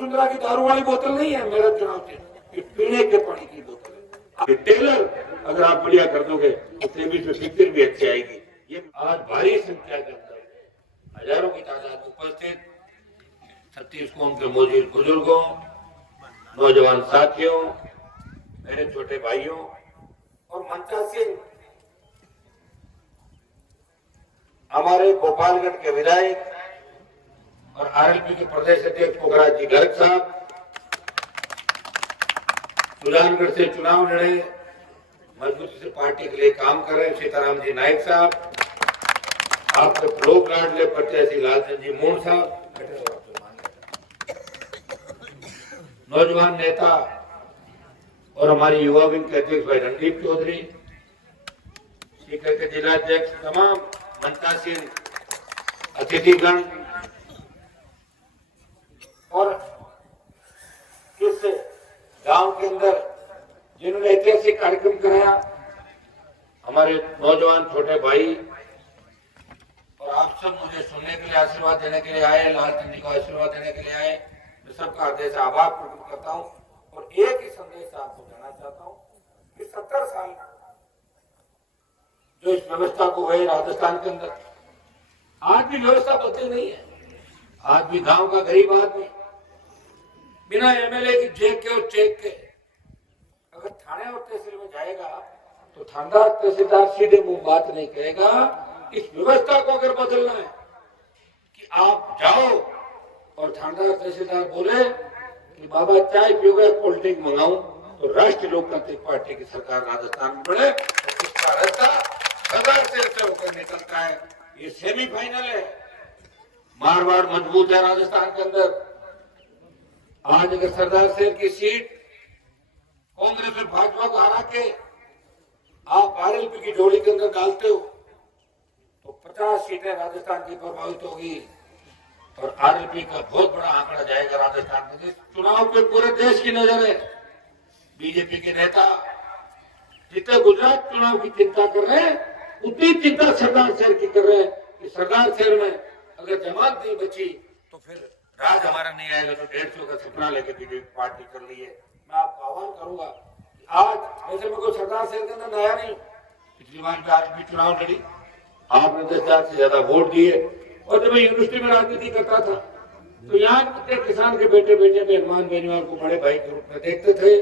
वसुंधरा की दारू वाली बोतल नहीं है मेरा चुनाव चिन्ह, ये पीने के पानी की बोतल है। टेलर अगर आप बढ़िया कर दोगे तो 23 में फिक्र भी अच्छी आएगी। ये आज भारी संख्या के अंदर हजारों की तादाद उपस्थित छत्तीस कौम के मौजूद बुजुर्गों, नौजवान साथियों, मेरे छोटे भाइयों और मंचा सिंह हमारे गोपालगढ़ के विधायक और आरएलपी के प्रदेश अध्यक्ष पोखराज जी गर्ग साहब, सुजानगढ़ से चुनाव लड़े, मजबूती से पार्टी के लिए काम कर रहे हैं सीताराम जी नायक साहब, आपके लोक लाडले प्रत्याशी लालचंद जी मोहन साहब, नौजवान नेता और हमारी युवा विंग के अध्यक्ष भाई रणदीप चौधरी, सीकर के जिला अध्यक्ष, तमाम मंचासीन अतिथिगण और इस गांव के अंदर जिन्होंने ऐतिहासिक कार्यक्रम कराया, हमारे नौजवान छोटे भाई और आप सब मुझे सुनने के लिए, आशीर्वाद देने के लिए आए, लालचंद जी को आशीर्वाद देने के लिए आए, मैं सबका हृदय से आभार प्रकट करता हूं। और एक ही संदेश आपको देना चाहता हूं कि 70 साल जो इस व्यवस्था को हुए राजस्थान के अंदर, आज भी व्यवस्था बदली नहीं है। आज भी गांव का गरीब आदमी बिना एमएलए की जेब के और चेक के अगर थाने और तहसील में जाएगा तो थानेदार तहसीलदार सीधे मुंह बात नहीं कहेगा। इस व्यवस्था को अगर बदलना है कि आप जाओ और थानेदार तहसीलदार बोले कि बाबा चाय पियोगे कोल्ड ड्रिंक मंगाऊं, तो राष्ट्रीय लोकतांत्रिक पार्टी की सरकार राजस्थान में बढ़े और इसका रास्ता सरदार से होकर निकलता है। ये सेमीफाइनल है, मारवाड़ मजबूत है राजस्थान के अंदर। आज अगर सरदार शहर की सीट कांग्रेस और भाजपा को हरा के आप आरएलपी की जोड़ी के अंदर डालते हो तो 50 सीटें राजस्थान की प्रभावित होगी और आरएलपी का बहुत बड़ा आंकड़ा जाएगा राजस्थान में। चुनाव पे पूरे देश की नजर है। बीजेपी के नेता जितने गुजरात चुनाव की चिंता कर रहे हैं उतनी चिंता सरदार शहर की कर रहे हैं कि सरदार शहर में अगर जमात नहीं बची तो फिर राज हमारा नहीं आएगा। तो 150 का सपना लेकर बीजेपी पार्टी कर ली है। मैं आपको आह्वान करूंगा कि आज वैसे मैं कोई सरदार शहर के अंदर नया नहीं, पिछली बार भी आज भी चुनाव लड़ी, आपने 10,000 से ज्यादा वोट दिए। और जब मैं यूनिवर्सिटी में राजनीति करता था तो यहाँ कितने किसान के बेटे मेहमान बेनीवाल को बड़े भाई के रूप में देखते थे,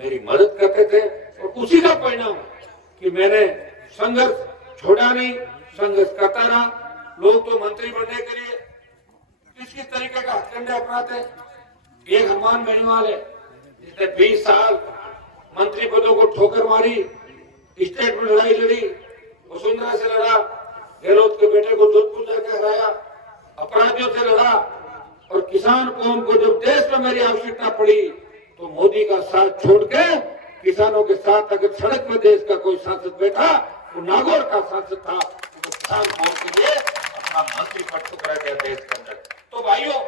मेरी मदद करते थे और उसी का परिणाम कि मैंने संघर्ष छोड़ा नहीं, संघर्ष करता रहा। लोग तो मंत्री बनने के लिए किस किस तरीके का हथकंडे अपनाते हैं। एक हनुमान बेनीवाल है जिसने 20 साल मंत्री पदों को ठोकर मारी, स्टेट में लड़ाई लड़ी, वसुंधरा से लड़ा, गहलोत के बेटे को जोधपुर जाकर हराया, अपराधियों से लड़ा और किसान कौम को जब देश में मेरी आवश्यकता पड़ी तो मोदी का साथ छोड़ के किसानों के साथ अगर सड़क में देश का कोई सांसद बैठा तो नागौर का सांसद था, तो किसान कौम के लिए अपना मंत्री पद टुकड़ा दिया देश के अंदर। तो भाइयों,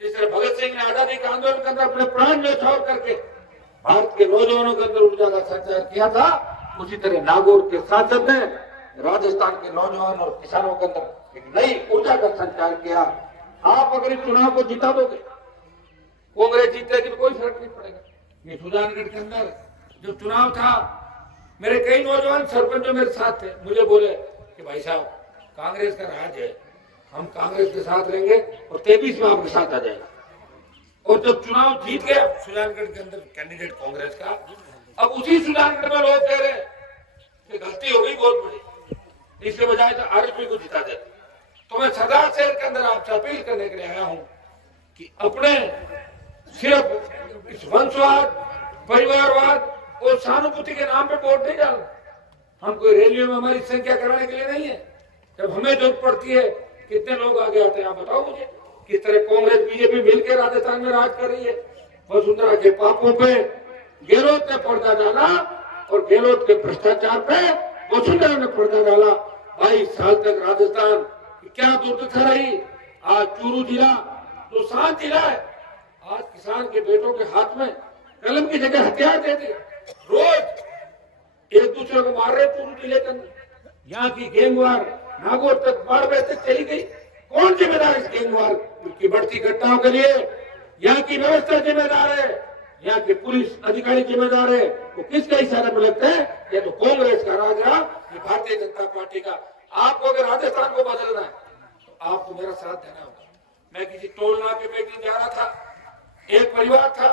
जिस तरह भगत सिंह ने आजादी के आंदोलन के अंदर अपने प्राण न्यौछावर करके भारत के नौजवानों के अंदर ऊर्जा का संचार किया था, उसी तरह नागौर के सांसद ने राजस्थान के नौजवान और किसानों के अंदर एक नई ऊर्जा का संचार किया। आप अगर इस चुनाव को जिता दोगे, कांग्रेस जीतेगी तो कोई फर्क नहीं पड़ेगा। ये सुजानगढ़ के अंदर जो चुनाव था, मेरे कई नौजवान सरपंच जो मेरे साथ थे मुझे बोले कि भाई साहब कांग्रेस का राज है, हम कांग्रेस के साथ रहेंगे और 23 में आपके साथ आ जाएगा। और जब चुनाव जीत गया सुजानगढ़ के अंदर कैंडिडेट कांग्रेस का, अब उसी सुजानगढ़ में लोग कह रहे हैं कि गलती हो गई बहुत बड़ी, इसके बजाय तो आरएलपी को जिता देते। तो मैं सरदार शहर के अंदर आपसे अपील करने के लिए आया हूं कि अपने सिर्फ इस वंशवाद, परिवारवाद और सहानुभूति के नाम पे वोट नहीं डालना। हम कोई रैलियों में हमारी संख्या कराने के लिए नहीं है। जब हमें जरूरत पड़ती है कितने लोग आगे आते हैं आप बताओ मुझे। किस तरह कांग्रेस बीजेपी मिलकर राजस्थान में राज कर रही है। वसुंधरा के पापों पे गहलोत ने पर्दा डाला और गहलोत के भ्रष्टाचार पे वसुंधरा ने पर्दा डाला। 22 साल तक राजस्थान की क्या दुर्दशा रही। आज चूरू जिला जो शांत जिला है, आज किसान के बेटों के हाथ में कलम की जगह हथियार दे दिए, रोज एक दूसरे को मार रहे चूरू जिले के अंदर। यहाँ की गैंगवार नागौर तक बाढ़ बह तक चली गई। कौन जिम्मेदार इस गैंगवार की बढ़ती घटनाओं के लिए? यहाँ की व्यवस्था जिम्मेदार है, यहाँ के पुलिस अधिकारी जिम्मेदार है। वो किसका इशारा में लगता है? ये तो कांग्रेस का राज रहा, ये भारतीय जनता पार्टी का। आपको अगर राजस्थान को बदलना है तो आपको मेरा साथ देना होगा। मैं किसी टोल नाके पे एक दिन जा रहा था, एक परिवार था,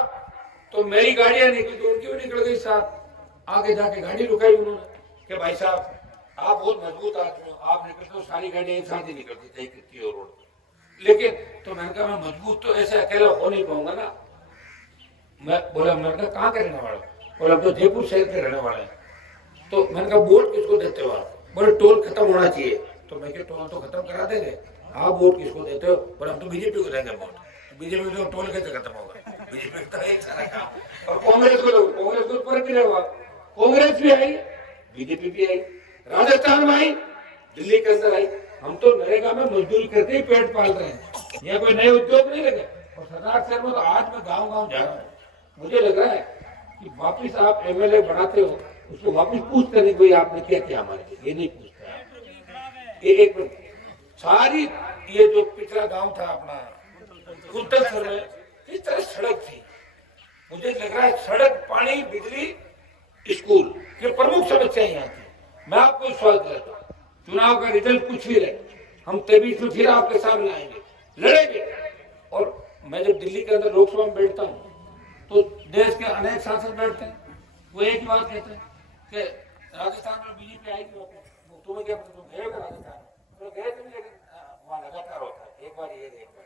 तो मेरी गाड़ियां निकली तो उनकी भी निकल गई साथ। आगे जाके गाड़ी रुकाई उन्होंने कि भाई साहब आप बहुत मजबूत आदमी हो, आप निकलते हो सारी गाड़ियां एक साथ ही निकलती तय करती है रोड। लेकिन तो मैंने कहा मैं मजबूत तो ऐसे अकेला हो नहीं पाऊंगा ना। मैं बोला, मैंने कहा कहाँ के रहने वाले? बोला तो जयपुर शहर के रहने वाले हैं। तो मैंने कहा वोट किसको देते हो आप? बोले टोल खत्म होना चाहिए। तो मैं क्या टोल तो खत्म करा देंगे, आप वोट किसको देते हो? बोले हम तो बीजेपी को देंगे वोट। बीजेपी को टोल कैसे खत्म होगा? बीजेपी का एक सारा काम। और कांग्रेस को फर्क नहीं होगा। कांग्रेस भी आई, बीजेपी भी आई, राजस्थान में आई, दिल्ली के अंदर आई। हम तो नरेगा में मजदूरी करके ही पेट पाल रहे हैं, यहाँ कोई नए उद्योग नहीं लगे। और सरदार शहर में तो आज मैं गांव-गांव जा रहा हूँ, मुझे लग रहा है कि वापिस आप एमएलए बनाते हो उसको वापिस पूछते नहीं भाई आपने क्या किया हमारे लिए, ये नहीं पूछते आप। एक सारी ये जो पिछला गांव था अपना कुंतलसर में, इस तरह सड़क थी। मुझे लग रहा है सड़क, पानी, बिजली, स्कूल, ये प्रमुख समस्याएं यहाँ थी। मैं आपको विश्वास दिलाता हूँ, चुनाव का रिजल्ट कुछ भी रहे, हम 23 में फिर आपके सामने आएंगे, लड़ेंगे। और मैं जब दिल्ली के अंदर लोकसभा में बैठता हूँ तो देश के अनेक सांसद बैठते हैं, वो एक ही बात कहते हैं कि राजस्थान में बीजेपी आएगी वापस। तुम्हें क्या पता, तुम गए हो राजस्थान? तो गए थे, लेकिन वहाँ लगातार होता है, एक बार ये एक बार।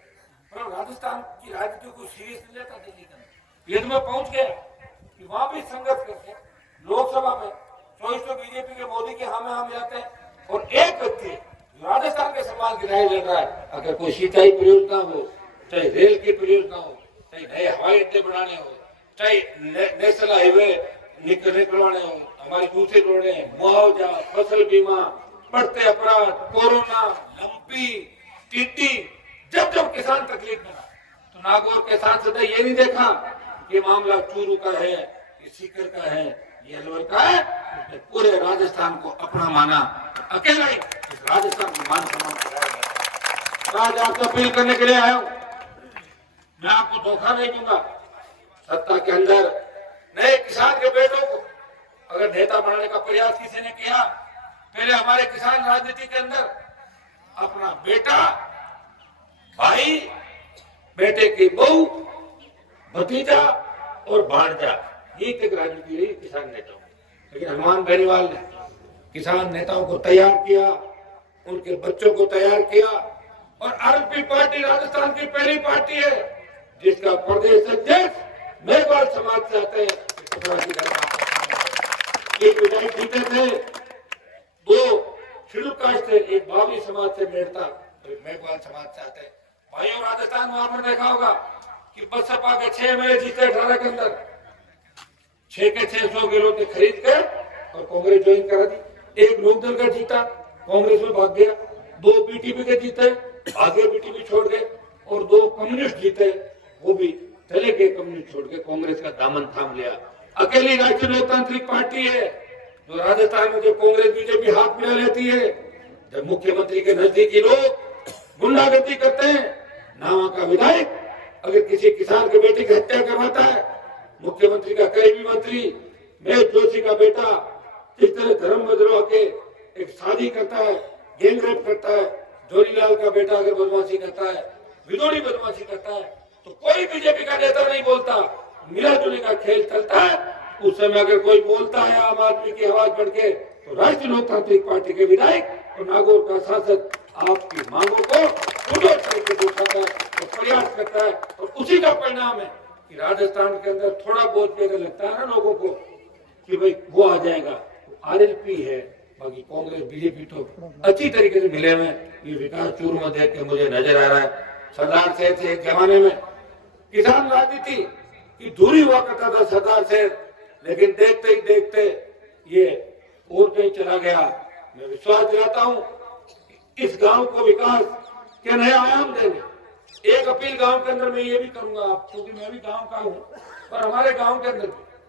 मतलब राजस्थान की राजनीति को सीरियस नहीं लेता दिल्ली के अंदर। ये तो मैं पहुंच गया कि वहां भी संघर्ष करके लोकसभा में 24 तो बीजेपी के मोदी के हाँ में हम जाते हैं, और एक व्यक्ति राजस्थान के सम्मान की राय लड़ रहा है। अगर कोई सिंचाई परियोजना हो, चाहे रेल की परियोजना हो, चाहे नए हवाई अड्डे बनाने हो, चाहे नेशनल हाईवे निकलवाने हो, हमारी दूसरी रोडें, मुआवजा, फसल बीमा, बढ़ते अपराध, कोरोना, लंपी, टिड्डी, जब जब किसान तकलीफ में, तो नागौर के सांसद ने ये नहीं देखा ये मामला चूरू का है, ये सीकर का है, ये अलवर का है। उसने पूरे राजस्थान को अपना माना, अकेला ही इस राजस्थान को मान सम्मान कराया। आज आपको अपील करने के लिए आया हूं, मैं आपको धोखा नहीं दूंगा। सत्ता के अंदर नए किसान के बेटों को अगर नेता बनाने का प्रयास किसी ने किया, पहले हमारे किसान राजनीति के अंदर अपना बेटा, भाई, बेटे की बहू, भतीजा और भांजा, ये तक राजनीति रही किसान नेताओं। लेकिन हनुमान बेनीवाल ने किसान नेताओं को तैयार किया, उनके बच्चों को तैयार किया। और आरएलपी पार्टी राजस्थान की पहली पार्टी है जिसका प्रदेश अध्यक्ष मेघवाल समाज से आते हैं। एक विधायक जीते थे, 2 शेड्यूल कास्ट थे, एक बावली समाज से मेड़ता, मेघवाल समाज से आते हैं। भाइयों राजस्थान में आपने देखा होगा कि बसपा के 6 एमएलए जीते 18 के अंदर, 6 के 600 किलो के खरीद के और कांग्रेस ज्वाइन करा दी। एक लोकदल का जीता, कांग्रेस में भाग गया। 2 बीटीपी के जीते, भागे, बीटीपी छोड़ गए। और 2 कम्युनिस्ट जीते, वो भी चले गए, कम्युनिस्ट छोड़ के कांग्रेस का दामन थाम लिया। अकेली राष्ट्रीय लोकतांत्रिक पार्टी है जो राजस्थान में, जो कांग्रेस बीजेपी हाथ मिला लेती है। जब मुख्यमंत्री के नजदीकी लोग गुंडागर्दी करते हैं, ना वहां का विधायक अगर किसी किसान के बेटे की हत्या करवाता है, मुख्यमंत्री का करीबी मंत्री महेश जोशी का बेटा जिस तरह धर्म बदलाव के एक शादी करता है, गैंग रेप करता है, जोरीलाल का बेटा अगर बदमाशी करता है, विदोड़ी बदमाशी करता है, तो कोई बीजेपी का नेता नहीं बोलता। मिला जुली का खेल चलता है। उस समय अगर कोई बोलता है आम आदमी की आवाज बढ़ के, तो राष्ट्रीय लोकतांत्रिक पार्टी के विधायक और नागौर का सांसद आपकी मांगों को उठाता है और प्रयास करता है। और उसी का परिणाम है कि राजस्थान के अंदर थोड़ा बहुत अगर लगता है ना लोगों को कि भाई वो आ जाएगा, आरएलपी है, बाकी कांग्रेस बीजेपी तो अच्छी तरीके से मिले हुए। ये विकास चूरू में देख के मुझे नजर आ रहा है। सरदार शहर से एक जमाने में किसान राजनीति की दूरी हुआ करता था सरदार शहर, लेकिन देखते ही देखते ये और कहीं चला गया। मैं विश्वास दिलाता हूँ इस गांव को विकास के नए आयाम देंगे। एक अपील गांव के अंदर मैं ये भी करूंगा, क्योंकि मैं भी गांव का हूँ, और हमारे गांव के अंदर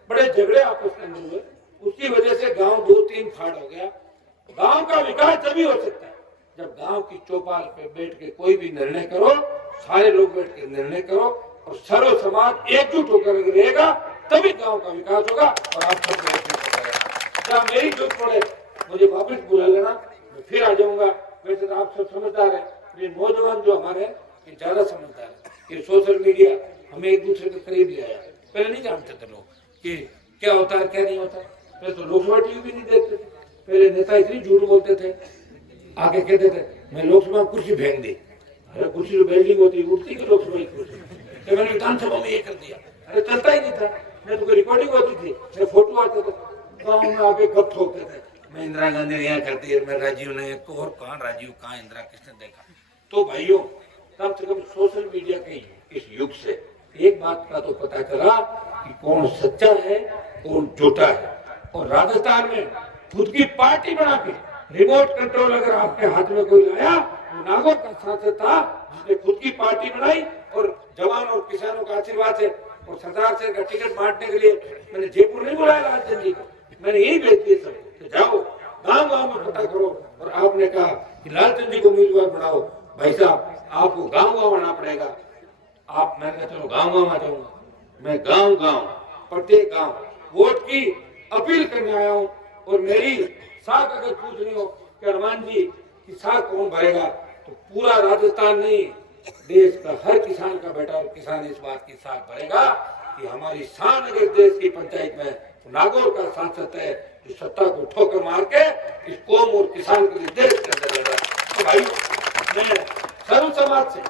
बड़े झगड़े आपस के अंदर हुए, उसकी वजह से गांव 2-3 फाड़ हो गया। गांव का विकास तभी हो सकता है जब गांव की चौपाल पे बैठ के कोई भी निर्णय करो, सारे लोग बैठ के निर्णय करो, और सर्व समाज एकजुट होकर रहेगा तभी गांव का विकास होगा और आप सब जहाँ मेरी जरूरत पड़े मुझे वापस बुला लेना, मैं फिर आ जाऊंगा। वैसे तो आप सब समझदार है, ये नौजवान जो हमारे ये ज्यादा समझदार है। ये सोशल मीडिया हमें एक दूसरे के करीब ले आया। पहले नहीं जानते थे लोग कि क्या होता है क्या नहीं होता। पहले तो लोकसभा टीवी भी नहीं देखते थे। पहले नेता इतनी झूठ बोलते थे, आगे कहते थे मैं लोकसभा कुर्सी फेंक दी। अरे कुर्सी जो बिल्डिंग होती उठती कि लोकसभा की कुर्सी, तो मैंने विधानसभा में ये कर दिया। अरे चलता ही नहीं था, मैं तो कोई रिकॉर्डिंग होती थी, मेरे फोटो आते थे, गाँव में आके गप ठोकते थे, मैं इंदिरा गांधी ने यहाँ करती है, मैं राजीव ने और कहाँ राजीव कहाँ इंदिरा किसने देखा। तो भाइयों कम से कम सोशल मीडिया के इस युग से एक बात का तो पता चला कि कौन सच्चा है कौन झूठा है। और राजस्थान में खुद की पार्टी बना के रिमोट कंट्रोल अगर आपके हाथ में कोई लाया, तो नागौर का सांसद था जिसने खुद की पार्टी बनाई और जवान और किसानों का आशीर्वाद है। और सरदार से का टिकट बांटने के लिए मैंने जयपुर नहीं बुलाया लालचंद जी को, मैंने यही भेज दिया सब तो जाओ गांव गांव में पता करो। और आपने कहा कि लालचंद जी को उम्मीदवार बनाओ, भाई साहब आपको गांव गांव आना पड़ेगा। आप मैंने कहा चलो गांव गांव आ जाऊंगा, मैं गांव गांव प्रत्येक गांव वोट की अपील करने आया हूँ। और मेरी साख अगर पूछनी हो कि हनुमान जी की साख कौन भरेगा, तो पूरा राजस्थान नहीं देश का हर किसान का बेटा और किसान इस बात की साख भरेगा कि हमारी शान अगर देश की पंचायत में तो नागौर का सांसद है जो सत्ता को ठोकर मार के इस कौम और किसान के लिए देश के अंदर रहेगा। तो भाई मैं सर्व समाज से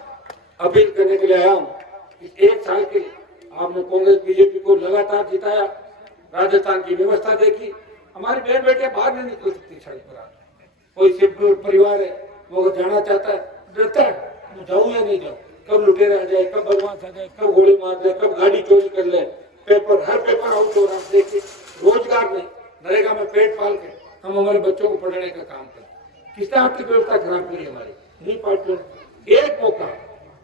अपील करने के लिए आया हूँ। इस एक साल के आपने कांग्रेस बीजेपी को लगातार जिताया, राजस्थान की व्यवस्था देखी, हमारी बहन बेटियां बाहर नहीं निकल सकती सड़क पर। कोई सिर्फ परिवार है वो अगर जाना चाहता है डरता है मैं जाऊं या नहीं जाऊं, कब लुटेरा आ जाए, कब बदमाश आ जाए, कब गोली मार जाए, कब गाड़ी चोरी कर ले। पेपर हर पेपर आउट हो रहा है। देखिए रोजगार नहीं, नरेगा में पेट पाल के हम हमारे बच्चों को पढ़ाने का काम करते। किसने आपकी व्यवस्था खराब करी हमारी? नहीं पार्टियों ने। एक मौका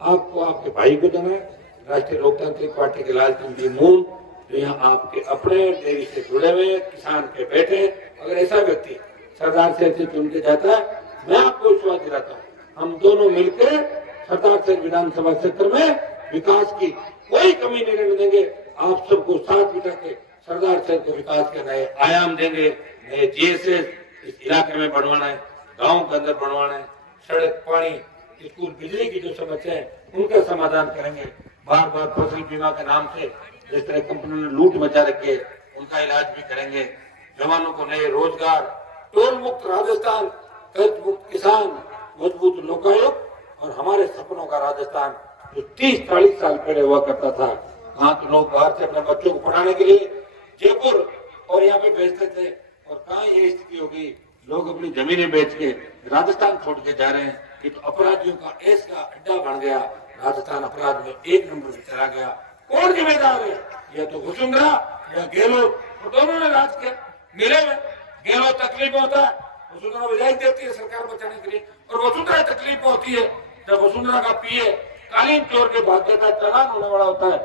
आपको आपके भाई को देना है, राष्ट्रीय लोकतांत्रिक पार्टी के लालचंद जी मून जो यहाँ आपके अपने डेयरी से जुड़े हुए किसान के बेटे, अगर ऐसा व्यक्ति सरदार से चुन के जाता है, मैं आपको विश्वास दिलाता हूँ हम दोनों मिलकर सरदार से विधानसभा क्षेत्र में विकास की कोई कमी नहीं रहने देंगे। आप सबको साथ बिठा के सरदार शहर को विकास के नए आयाम देंगे। नए जीएसएस इस इलाके में बनवाना है, गाँव के अंदर बनवाना है, सड़क पानी स्कूल बिजली की जो समस्या है उनका समाधान करेंगे। बार बार फसल बीमा के नाम से जिस तरह कंपनी ने लूट मचा रखी है उनका इलाज भी करेंगे। जवानों को नए रोजगार, टोल मुक्त राजस्थान, कर्ज मुक्त किसान, मजबूत लोकायुक्त और हमारे सपनों का राजस्थान जो 30-40 साल पहले हुआ करता था। वहाँ तो लोग बाहर से अपने बच्चों को पढ़ाने के लिए जयपुर और यहाँ पे भेजते थे, और कहाँ ये स्थिति होगी लोग अपनी जमीनें बेच के राजस्थान छोड़ के जा रहे हैं। ये तो अपराधियों का ऐसा अड्डा बन गया, राजस्थान अपराध में 1 नंबर पे चला गया। कौन जिम्मेदार है? या तो वसुंधरा या गहलोत, तो दोनों ने राज किया मिले में। गहलोत तकलीफ में होता है, वसुंधरा विधायक देती है सरकार बचाने के लिए, और वसुंधरा तकलीफ में होती है जब वसुंधरा का पीए कालीन चोर के भाग देता है, चालान होने वाला होता है,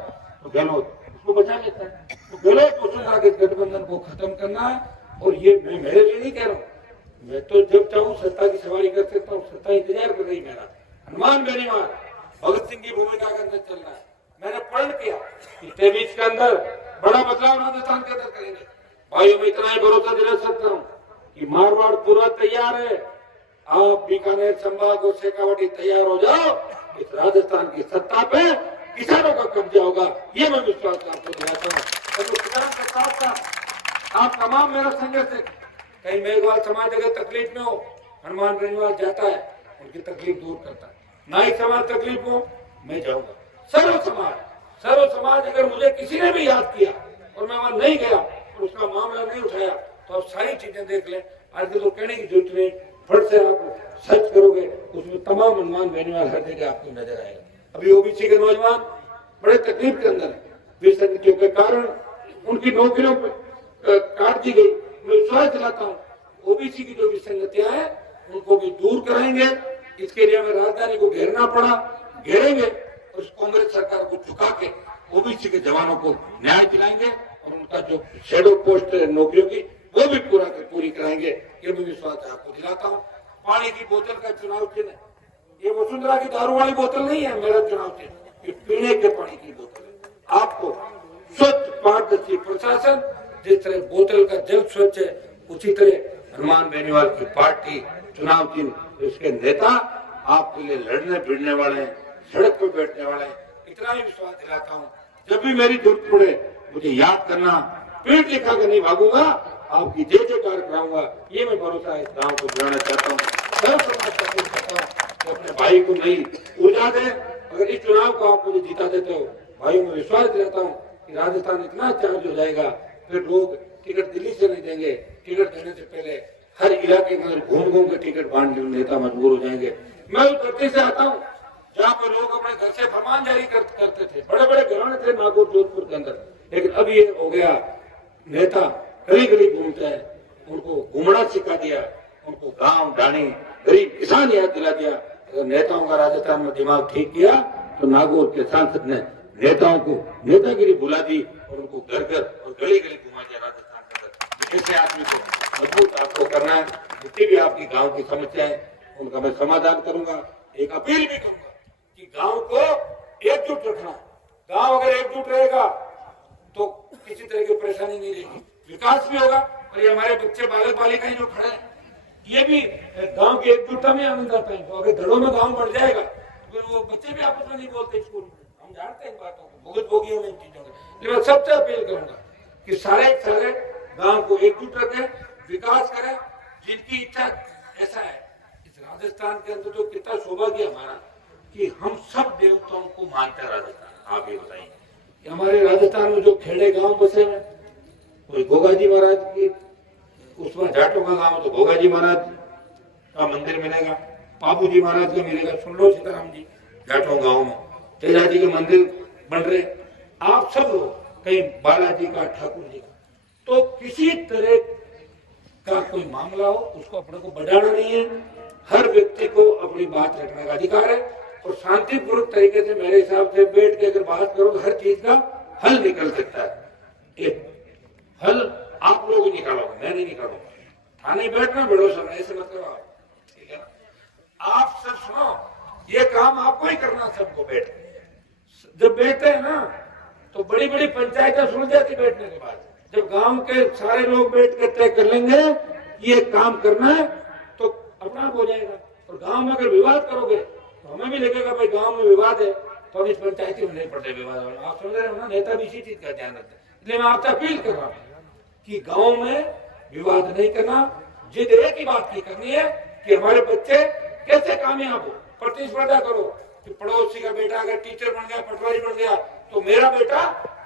तो गहलोत उसको बचा लेता है। तो गहलोत वसुंधरा के गठबंधन को खत्म करना है। और ये मैं मेरे लिए नहीं कह रहा हूँ, मैं तो जब चाहूँ सत्ता की सवारी कर सकता हूँ, सत्ता इंतजार कर रही मेरा। हनुमान बेनीवाल भगत सिंह की भूमिका के अंदर चलना है। मैंने प्रण किया कि 23 के अंदर बड़ा बदलाव राजस्थान के अंदर करेंगे। भाइयों में इतना ही भरोसा दिला सकता हूँ कि मारवाड़ पूरा तैयार है, आप बीकानेर, संभाग और शेखावाटी तैयार हो जाओ। इस राजस्थान की सत्ता पे किसानों का कब्जा होगा, ये मैं विश्वास आपको दिलाता हूँ। तो किसान के साथ साथ आप तमाम मेरा संघर्ष है। कहीं मेघवाल समाज अगर तकलीफ में हो, हनुमान बेनीवाल जाता है, उनकी तकलीफ दूर करता है। नाइक समाज तकलीफ हो, मैं जाऊंगा। सर्व समाज अगर मुझे किसी ने भी याद किया और मैं वहां नहीं गया और उसका मामला नहीं उठाया, तो आप सारी चीजें देख लें। आज तो कहने की जरूरत नहीं, फट से आप सर्च करोगे उसमें तमाम हनुमान बेनीवाल हर जगह आपको नजर आएगा। अभी ओबीसी के नौजवान बड़े तकलीफ के अंदर है, विसंगतियों के कारण उनकी नौकरियों पर काट दी गई। मैं विश्वास दिलाता हूँ ओबीसी की जो विसंगतियां हैं उनको भी दूर कराएंगे। इसके लिए हमें राजधानी को घेरना पड़ा, घेरेंगे और उस कांग्रेस सरकार को झुका के ओबीसी के जवानों को न्याय दिलाएंगे और उनका जो शेडो पोस्ट है नौकरियों की वो भी पूरी कराएंगे। ये भी विश्वास आपको दिलाता हूँ। पानी की बोतल का चुनाव चिन्ह है, ये वसुंधरा की दारू वाली बोतल नहीं है मेरा चुनाव चिन्ह। कि पीने के पानी की बोतल आपको स्वच्छ पारदर्शी प्रशासन, जिस तरह बोतल का जल स्वच्छ है उसी तरह हनुमान बेनीवाल की पार्टी चुनाव चिन्ह इसके नेता आपके लिए लड़ने भिड़ने वाले हैं, सड़क पर बैठने वाले हैं। इतना ही विश्वास दिलाता हूँ, जब भी मेरी जरूरत पड़े मुझे याद करना, पीठ दिखा कर नहीं भागूंगा, आपकी जय जयकार कराऊंगा। ये मैं भरोसा इस गांव को दिलाना चाहता हूँ। अपने भाई को नई ऊर्जा दे। अगर इस चुनाव को आप मुझे जीता देते हो भाई, मैं विश्वास दिलाता हूँ कि राजस्थान इतना चार्ज हो जाएगा, फिर लोग टिकट दिल्ली से नहीं देंगे। टिकट देने से पहले हर इलाके में घूम घूम के टिकट बांटने में नेता मजबूर हो जाएंगे। मैं उस धरती से आता हूँ जहाँ पर लोग अपने घर से फरमान जारी करते थे, बड़े बड़े घराने थे नागौर जोधपुर के अंदर, लेकिन अब ये हो गया नेता गली गली घूमते हैं, उनको घूमना सिखा दिया, उनको गांव डाणी गरीब किसान याद दिला दिया। अगर नेताओं का राजस्थान में दिमाग ठीक किया तो नागौर के सांसद ने नेताओं को नेतागिरी बुला दी और उनको घर घर और गली गली घुमा दिया राजस्थान के अंदर। ऐसे आदमी को मजबूत आपको करना है। जितनी भी आपकी गांव की समस्या है उनका मैं समाधान करूंगा। एक अपील भी करूंगा कि गांव को एकजुट रखना। गांव अगर एकजुट रहेगा तो किसी तरह की परेशानी नहीं रहेगी, विकास भी होगा। और ये हमारे बच्चे बालक बालिकाएं जो खड़े हैं ये भी गांव की एकजुटता में आनंद आता है। तो अगर घरों में गांव बढ़ जाएगा तो फिर वो बच्चे भी आपस में नहीं बोलते स्कूल में, हम जानते हैं इन बातों को, बहुत भोगी इन चीजों को। लेकिन मैं सबसे अपील करूंगा कि सारे गांव को एकजुट रखें, विकास करें। जिनकी इच्छा ऐसा है, इस राजस्थान के अंदर तो कितना सौभाग्य हमारा कि हम सब देवताओं को मानते हैं राजस्थान। आप ये बताइए कि हमारे राजस्थान में जो खेड़े गांव बसे हैं, कोई गोगाजी महाराज की उसमें जाटों का गांव तो गोगाजी महाराज का मंदिर मिलेगा, बाबू जी महाराज का मिलेगा। सुन लो सीताराम जी, जाटों गांव में तेजा जी के मंदिर बन रहे, आप सब लोग कहीं बालाजी का, ठाकुर जी का, तो किसी तरह का कोई मामला हो उसको अपने को बढ़ाना नहीं है। हर व्यक्ति को अपनी बात रखने का अधिकार है और शांतिपूर्वक तरीके से मेरे हिसाब से बैठ के अगर बात करो तो हर चीज का हल निकल सकता है। एक हल आप लोग ही निकालोगे, मैं नहीं निकालूंगा। थाने बैठना बड़ो समय ऐसे मत करो आप, ठीक है? आप सब सुनो, ये काम आपको ही करना, सबको बैठ जब बैठते हैं ना तो बड़ी बड़ी पंचायतें सुन जाती बैठने के बाद। जब गांव के सारे लोग बैठ कर तय कर लेंगे ये काम करना है तो अपना हो जाएगा। और गांव में अगर विवाद करोगे तो हमें भी लगेगा भाई गांव में विवाद है तो अब इस पंचायती में नहीं पड़ते विवाद। आप समझ रहे हो ना, नेता भी इसी चीज का ध्यान रखते हैं। इसलिए मैं आपसे अपील कर रहा हूँ कि गांव में विवाद नहीं करना। जिद एक ही बात की करनी है कि हमारे बच्चे कैसे कामयाब हो। प्रतिस्पर्धा करो कि पड़ोसी का बेटा अगर टीचर बन गया, पटवारी बन गया तो मेरा बेटा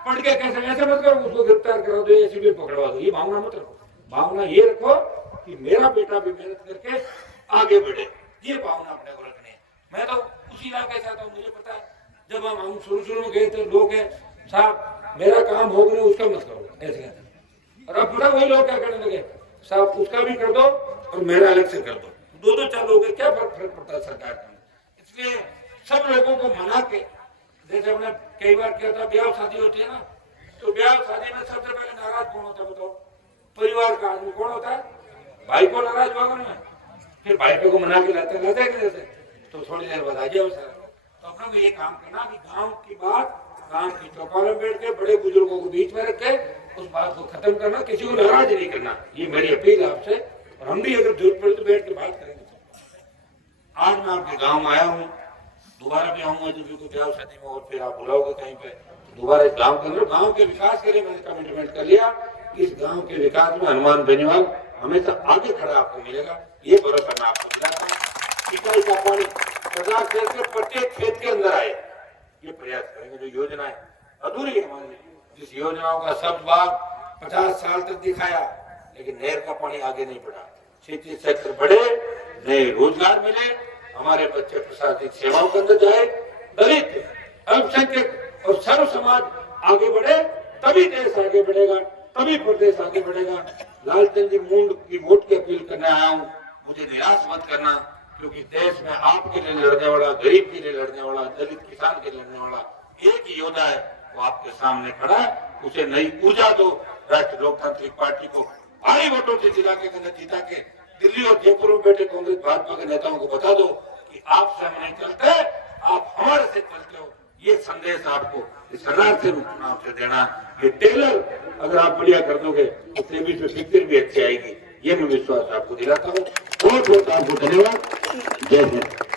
पढ़ के कैसे, ऐसे मत करो, उसको गिरफ्तार करा दो, ऐसे भी पकड़वा दो। ये भावना मत रखो। भावना ये रखो कि मेरा बेटा भी मेहनत करके आगे बढ़े। ये भावना अपने को रखनी है। मैं तो उसी इलाके से आता हूँ, मुझे पता है जब हम शुरू में गए थे लोग साहब मेरा काम हो गया उसका मत करो, ऐसे कहते हैं। और अब पता वही लोग क्या करने लगे, साहब उसका भी कर दो और मेरा अलग से कर दो। दो चार लोग क्या फर्क पड़ता है सरकार का। इसलिए सब लोगों को मना के, जैसे हमने कई बार किया था, ब्याह शादी होती है ना, तो ब्याह शादी में सबसे पहले नाराज कौन होता है बताओ? परिवार का आदमी कौन होता है? भाई को नाराज होगा ना, फिर भाई को मना के लाते जैसे तो थोड़ी देर बाद आ जाओ सर। तो अपने को ये काम करना कि गांव की बात गांव की चौपाल में बैठ के बड़े बुजुर्गों को बीच में रख के उस बात को खत्म करना, किसी को नाराज नहीं करना। ये मेरी अपील आपसे। और हम भी अगर जरूरत पड़े तो बैठ के बात करेंगे। आज मैं आपके गाँव में आया हूँ, दोबारा भी आऊंगा जब भी ब्याह शादी में और फिर आप बुलाओगे कहीं पे, दोबारा इस गांव के अंदर गांव के विकास के लिए मैंने कमिटमेंट कर लिया। इस गांव के विकास में हनुमान बेनीवाल हमेशा आगे खड़ा आपको मिलेगा, ये भरोसा मैं आपको दिलाता हूँ। सिंचाई का पानी 50 खेत के प्रत्येक खेत के अंदर आए, ये प्रयास करेंगे। जो योजनाएं अधूरी है हमारे लिए, जिस योजनाओं का सब भाग 50 साल तक दिखाया लेकिन नहर का पानी आगे नहीं बढ़ा। सिंचाई सेक्टर बढ़े, नए रोजगार मिले, हमारे बच्चे प्रशासनिक सेवाओं के अंदर जाए, दलित, अल्पसंख्यक और सर्व समाज आगे बढ़े, तभी देश आगे बढ़ेगा, तभी प्रदेश आगे बढ़ेगा। लालचंद जी मूंड की वोट की अपील करने आया हूँ, मुझे निराश मत करना, क्योंकि देश में आपके लिए लड़ने वाला, गरीब के लिए लड़ने वाला, दलित किसान के लिए लड़ने वाला एक ही योद्धा है, वो आपके सामने खड़ा है। उसे नई ऊर्जा दो। राष्ट्रीय लोकतांत्रिक पार्टी को भारी वोटों से जिला के अंदर जीता के दिल्ली और जयपुर में बैठे कांग्रेस भाजपा के नेताओं को बता दो कि आपसे हम नहीं चलते, आप हमारे से चलते हो। ये संदेश आपको इस सरदार से चुनाव से देना। ये टेलर अगर आप बढ़िया कर दोगे तो सेवी में पिक्चर भी अच्छी आएगी, ये मैं विश्वास आपको दिलाता हूँ। बहुत बहुत आपको धन्यवाद। जय हिंद।